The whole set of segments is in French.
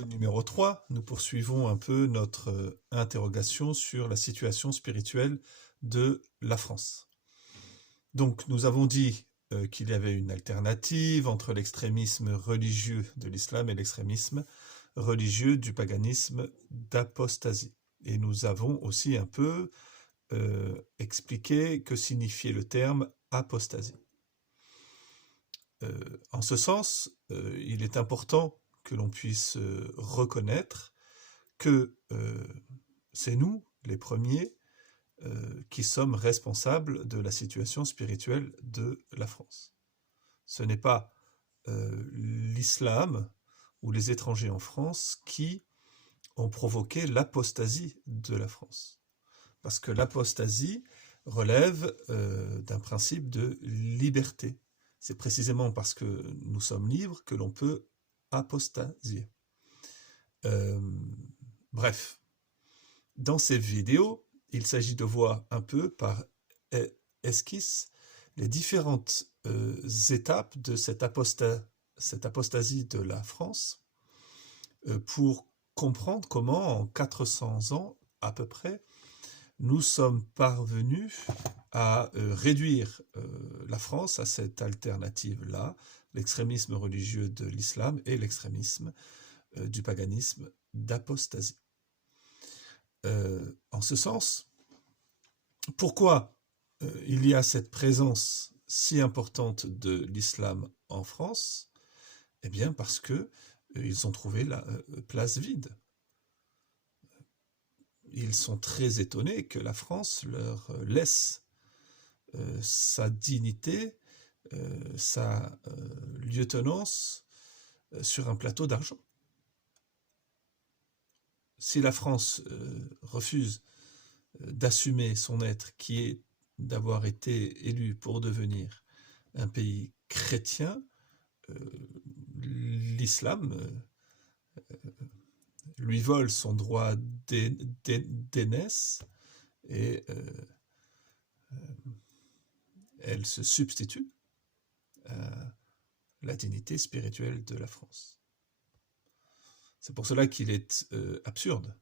Au numéro 3, nous poursuivons un peu notre interrogation sur la situation spirituelle de la France. Donc nous avons dit qu'il y avait une alternative entre l'extrémisme religieux de l'islam et l'extrémisme religieux du paganisme d'apostasie. Et nous avons aussi un peu expliqué que signifiait le terme apostasie. En ce sens, il est important que l'on puisse reconnaître que c'est nous, les premiers, qui sommes responsables de la situation spirituelle de la France. Ce n'est pas l'islam ou les étrangers en France qui ont provoqué l'apostasie de la France. Parce que l'apostasie relève d'un principe de liberté. C'est précisément parce que nous sommes libres que l'on peut apostasier. Bref, dans ces vidéos, il s'agit de voir un peu par esquisse les différentes étapes de cette apostasie de la France pour comprendre comment en 400 ans à peu près nous sommes parvenus à réduire la France à cette alternative-là, l'extrémisme religieux de l'islam et l'extrémisme du paganisme d'apostasie. En ce sens, pourquoi il y a cette présence si importante de l'islam en France? Eh bien parce que ils ont trouvé la place vide. Ils sont très étonnés que la France leur laisse sa dignité, sa lieutenance sur un plateau d'argent. Si la France refuse d'assumer son être, qui est d'avoir été élu pour devenir un pays chrétien, l'islam lui vole son droit d'aînesse et elle se substitue à la dignité spirituelle de la France. C'est pour cela qu'il est absurde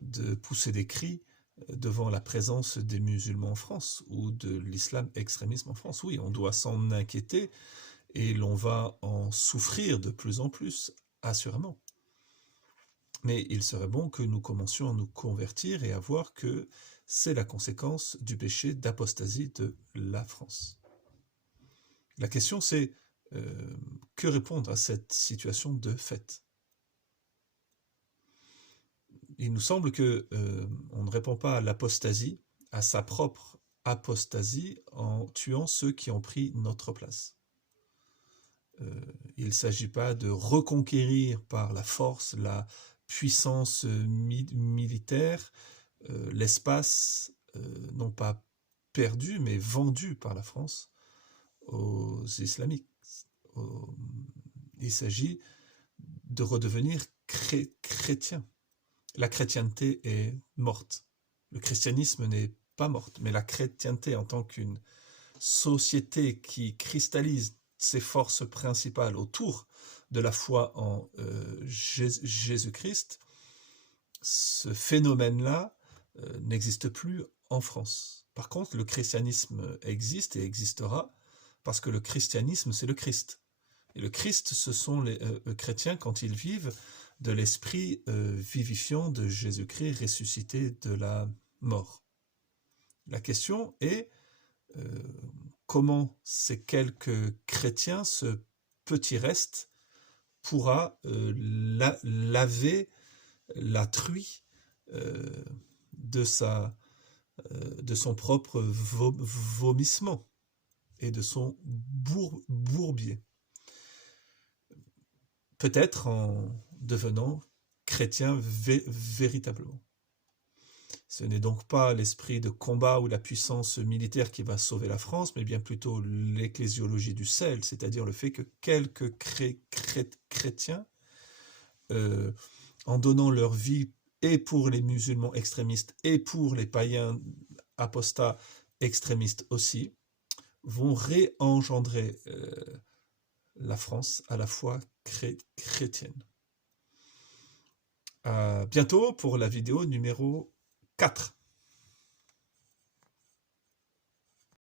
de pousser des cris devant la présence des musulmans en France ou de l'islam extrémisme en France. Oui, on doit s'en inquiéter et l'on va en souffrir de plus en plus, assurément. Mais il serait bon que nous commencions à nous convertir et à voir que c'est la conséquence du péché d'apostasie de la France. La question c'est que répondre à cette situation de fait? Il nous semble que on ne répond pas à l'apostasie, à sa propre apostasie, en tuant ceux qui ont pris notre place. Il ne s'agit pas de reconquérir par la force, la puissance militaire, l'espace, non pas perdu, mais vendu par la France aux islamiques. Il s'agit de redevenir chrétien. La chrétienté est morte. Le christianisme n'est pas morte, mais la chrétienté en tant qu'une société qui cristallise ses forces principales autour de la foi en Jésus-Christ, ce phénomène-là n'existe plus en France. Par contre, le christianisme existe et existera parce que le christianisme, c'est le Christ. Et le Christ, ce sont les chrétiens quand ils vivent de l'esprit vivifiant de Jésus-Christ ressuscité de la mort. La question est comment ces quelques chrétiens, ce petit reste, pourra laver la truie de son propre vomissement et de son bourbier. Peut-être en devenant chrétien véritablement. Ce n'est donc pas l'esprit de combat ou la puissance militaire qui va sauver la France, mais bien plutôt l'ecclésiologie du sel, c'est-à-dire le fait que quelques chrétiens, en donnant leur vie et pour les musulmans extrémistes et pour les païens apostats extrémistes aussi, vont réengendrer la France à la fois chrétienne. À bientôt pour la vidéo numéro 4.